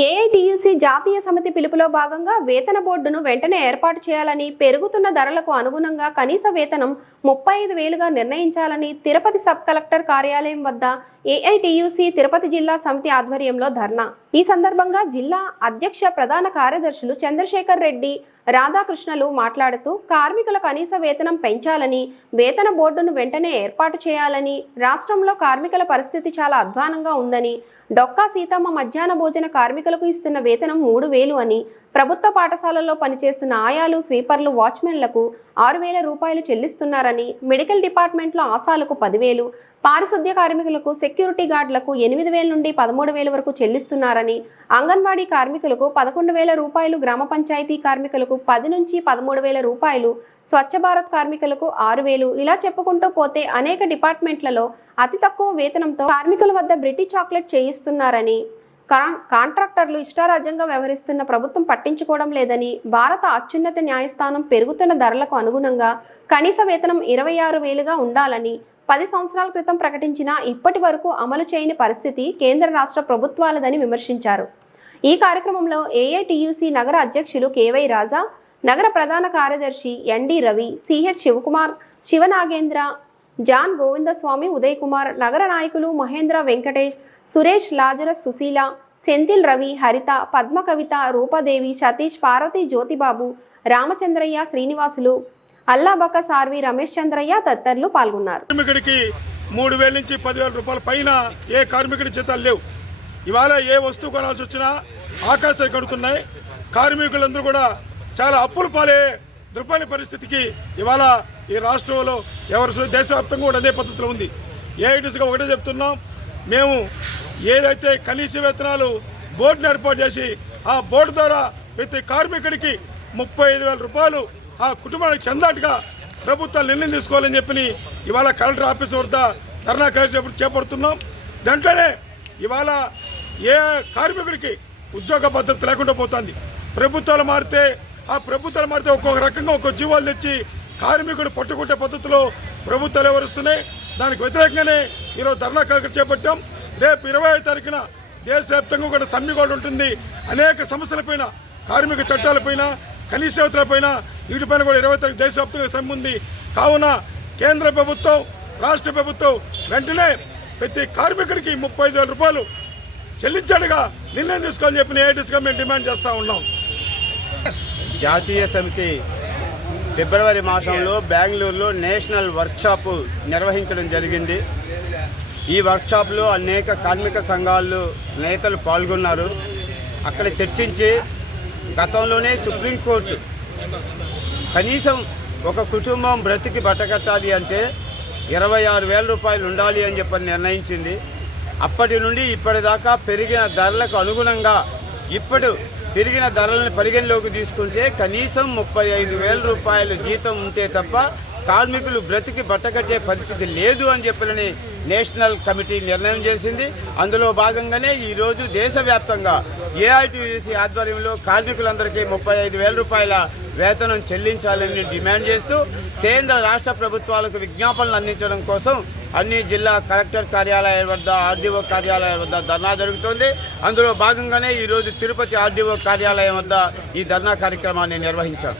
AITUC జాతీయ సమితి పిలుపులో భాగంగా వేతన బోర్డును వెంటనే ఏర్పాటు చేయాలని, పెరుగుతున్న ధరలకు అనుగుణంగా కనీస వేతనం 35,000గా నిర్ణయించాలని తిరుపతి సబ్ కలెక్టర్ కార్యాలయం వద్ద ఏఐటియుసి తిరుపతి జిల్లా సమితి ఆధ్వర్యంలో ధర్నా. ఈ సందర్భంగా జిల్లా అధ్యక్ష ప్రధాన కార్యదర్శులు చంద్రశేఖర్ రెడ్డి, రాధాకృష్ణలు మాట్లాడుతూ కార్మికుల కనీస వేతనం పెంచాలని, వేతన బోర్డును వెంటనే ఏర్పాటు చేయాలని, రాష్ట్రంలో కార్మికుల పరిస్థితి చాలా అధ్వానంగా ఉందని, డొక్కా సీతమ్మ మధ్యాహ్న భోజన కార్మికులకు ఇస్తున్న వేతనం 3,000 అని, ప్రభుత్వ పాఠశాలల్లో పనిచేస్తున్న ఆయాలు, స్వీపర్లు, వాచ్మెన్లకు 6,000 రూపాయలు చెల్లిస్తున్నారని, మెడికల్ డిపార్ట్మెంట్లో ఆశాలకు 10,000, పారిశుద్ధ్య కార్మికులకు, సెక్యూరిటీ గార్డులకు 8,000 నుండి 13,000 వరకు చెల్లిస్తున్నారని, అంగన్వాడీ కార్మికులకు 11,000 రూపాయలు, గ్రామ పంచాయతీ కార్మికులకు 10 నుంచి 13,000 రూపాయలు, స్వచ్ఛ భారత్ కార్మికులకు 6,000, ఇలా చెప్పుకుంటూ పోతే అనేక డిపార్ట్మెంట్లలో అతి తక్కువ వేతనంతో కార్మికుల వద్ద బ్రిటీ చాక్లెట్ చేయిస్తున్నారని, కాంట్రాక్టర్లు ఇష్టారాజ్యంగా వ్యవహరిస్తున్న ప్రభుత్వం పట్టించుకోవడం లేదని, భారత అత్యున్నత న్యాయస్థానం పెరుగుతున్న ధరలకు అనుగుణంగా కనీస వేతనం 26,000గా ఉండాలని 10 సంవత్సరాల క్రితం ప్రకటించిన ఇప్పటి వరకు అమలు చేయని పరిస్థితి కేంద్ర రాష్ట్ర ప్రభుత్వాలదని విమర్శించారు. ఈ కార్యక్రమంలో ఏఐటియుసి నగర అధ్యక్షులు కేవై రాజా, నగర ప్రధాన కార్యదర్శి N D Ravi, C H Shivakumar, Shivanagendra, John Govindaswamy, Uday Kumar, నగర నాయకులు మహేంద్ర, వెంకటేష్, సురేష్, లాజరస్, సుశీల, సెంథిల్ రవి, హరిత, పద్మ కవిత, రూపాదేవి, సతీష్, పార్వతి, జ్యోతిబాబు, రామచంద్రయ్య, శ్రీనివాసులు, అల్లాబక్క, సార్వి, రమేష్ చంద్రయ్య తదితరులు పాల్గొన్నారు. కార్మికుడికి 3,000 నుంచి 10,000 రూపాయల పైన ఏ కార్మికుడి జీతాలు లేవు. ఇవాళ ఏ వస్తువు కొనాల్సి వచ్చినా ఆకాశాలు కడుతున్నాయి. కార్మికులందరూ కూడా చాలా అప్పులు పాలే దుర్బల పరిస్థితికి ఇవాళ ఈ రాష్ట్రంలో ఎవరు దేశవ్యాప్తంగా కూడా అదే పద్ధతిలో ఉంది. ఏఐటీసీగా ఒకటే చెప్తున్నాం, మేము ఏదైతే కనీస వేతనాలు బోర్డును ఏర్పాటు చేసి ఆ బోర్డు ద్వారా ప్రతి కార్మికుడికి 35,000 రూపాయలు ఆ కుటుంబానికి చెందాటుగా ప్రభుత్వాలు నిర్ణయం తీసుకోవాలని చెప్పి ఇవాళ కలెక్టర్ ఆఫీస్ వద్ద ధర్నా కార్యక్రమం చేపడుతున్నాం. దాంట్లోనే ఇవాళ ఏ కార్మికుడికి ఉద్యోగ భద్రత లేకుండా పోతుంది. ప్రభుత్వాలు మారితే ఒక్కొక్క రకంగా ఒక్కొక్క జీవాలు తెచ్చి కార్మికుడు పట్టుకుంటే పద్ధతిలో ప్రభుత్వాలు ఎవరుస్తున్నాయి. దానికి వ్యతిరేకంగానే ఈరోజు ధర్నా కార్యక్రమం చేపట్టాం. రేపు 20వ తారీఖున దేశవ్యాప్తంగా కూడా సమ్మె కూడా ఉంటుంది. అనేక సమస్యలపైన, కార్మిక చట్టాలపైన, కనీస వేతనాలపైన, వీటిపైన కూడా 20వ తారీఖు దేశవ్యాప్తంగా సమ్మె ఉంది. కావున కేంద్ర ప్రభుత్వం, రాష్ట్ర ప్రభుత్వం వెంటనే ప్రతి కార్మికుడికి 35,000 రూపాయలు చెల్లించాడుగా నిర్ణయం తీసుకోవాలని చెప్పిన ఏఐటీసీగా మేము డిమాండ్ చేస్తూ ఉన్నాం. జాతీయ సమితి ఫిబ్రవరి మాసంలో బెంగళూరులో నేషనల్ వర్క్షాపు నిర్వహించడం జరిగింది. ఈ వర్క్షాప్లో అనేక కార్మిక సంఘాలు నేతలు పాల్గొన్నారు. అక్కడ చర్చించి గతంలోనే సుప్రీంకోర్టు కనీసం ఒక కుటుంబం బ్రతికి బట్టకట్టాలి అంటే 26,000 రూపాయలు ఉండాలి అని చెప్పి నిర్ణయించింది. అప్పటి నుండి ఇప్పటిదాకా పెరిగిన ధరలకు అనుగుణంగా ఇప్పుడు పెరిగిన ధరలను పరిగణలోకి తీసుకుంటే కనీసం 35,000 రూపాయలు జీతం ఉంటే తప్ప కార్మికులు బ్రతికి బట్టకట్టే పరిస్థితి లేదు అని చెప్పని నేషనల్ కమిటీ నిర్ణయం చేసింది. అందులో భాగంగానే ఈరోజు దేశవ్యాప్తంగా ఏఐటియుసి ఆధ్వర్యంలో కార్మికులందరికీ 35,000 రూపాయల వేతనం చెల్లించాలని డిమాండ్ చేస్తూ కేంద్ర రాష్ట్ర ప్రభుత్వాలకు విజ్ఞాపనలు అందించడం కోసం అన్ని జిల్లా కలెక్టర్ కార్యాలయాల వద్ద, ఆర్డీఓ కార్యాలయాల వద్ద ధర్నా జరుగుతోంది. అందులో భాగంగానే ఈరోజు తిరుపతి ఆర్డీఓ కార్యాలయం వద్ద ఈ ధర్నా కార్యక్రమాన్ని నిర్వహించాం.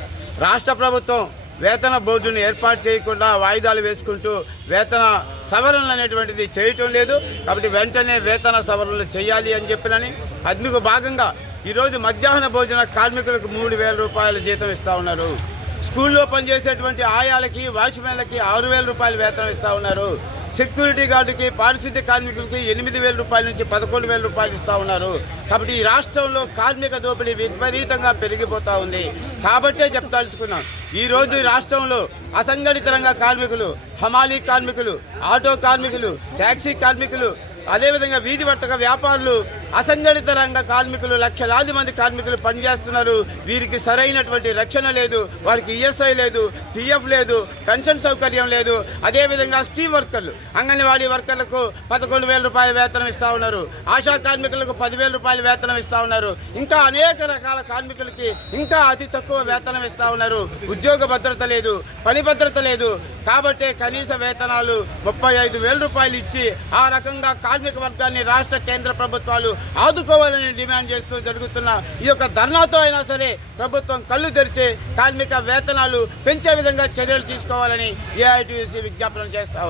రాష్ట్ర ప్రభుత్వం వేతన బోర్డును ఏర్పాటు చేయకుండా వాయిదాలు వేసుకుంటూ వేతన సవరణలు అనేటువంటిది చేయటం లేదు. కాబట్టి వెంటనే వేతన సవరణలు చేయాలి అని చెప్పినని, అందుకు భాగంగా ఈరోజు మధ్యాహ్న భోజన కార్మికులకు 3,000 రూపాయల జీతం ఇస్తూ ఉన్నారు. స్కూల్లో పనిచేసేటువంటి ఆయాలకి, వాచ్మెన్లకి 6,000 రూపాయలు వేతనం ఇస్తూ ఉన్నారు. సెక్యూరిటీ గార్డుకి, పారిశుద్ధ్య కార్మికులకి 8,000 రూపాయల నుంచి 11,000 రూపాయలు ఇస్తూ ఉన్నారు. కాబట్టి ఈ రాష్ట్రంలో కార్మిక దోపిడీ విపరీతంగా పెరిగిపోతూ ఉంది. కాబట్టే చెప్తాల్చుకున్నాం, ఈరోజు రాష్ట్రంలో అసంఘటిత రంగ కార్మికులు, హమాలీ కార్మికులు, ఆటో కార్మికులు, ట్యాక్సీ కార్మికులు, అదేవిధంగా వీధి వర్తక వ్యాపారులు, అసంఘటిత రంగ కార్మికులు లక్షలాది మంది కార్మికులు పనిచేస్తున్నారు. వీరికి సరైనటువంటి రక్షణ లేదు, వారికి ఈఎస్ఐ లేదు, పిఎఫ్ లేదు, పెన్షన్ సౌకర్యం లేదు. అదేవిధంగా స్కీమ్ వర్కర్లు, అంగన్వాడీ వర్కర్లకు 11,000 రూపాయల వేతనం ఇస్తూ ఉన్నారు. ఆశా కార్మికులకు 10,000 రూపాయల వేతనం ఇస్తూ ఉన్నారు. ఇంకా అనేక రకాల కార్మికులకి ఇంకా అతి తక్కువ వేతనం ఇస్తూ ఉన్నారు. ఉద్యోగ భద్రత లేదు, పని భద్రత లేదు. కాబట్టే కనీస వేతనాలు 35,000 రూపాయలు ఇచ్చి ఆ రకంగా కార్మిక వర్గాన్ని రాష్ట్ర కేంద్ర ప్రభుత్వాలు ఆదుకోవాలని డిమాండ్ చేస్తూ జరుగుతున్న ఈ యొక్క ధర్నాతో అయినా సరే ప్రభుత్వం కళ్ళు తెరిచి కార్మిక వేతనాలు పెంచే విధంగా చర్యలు తీసుకోవాలని ఏఐటీయూసీ విజ్ఞాపన చేస్తా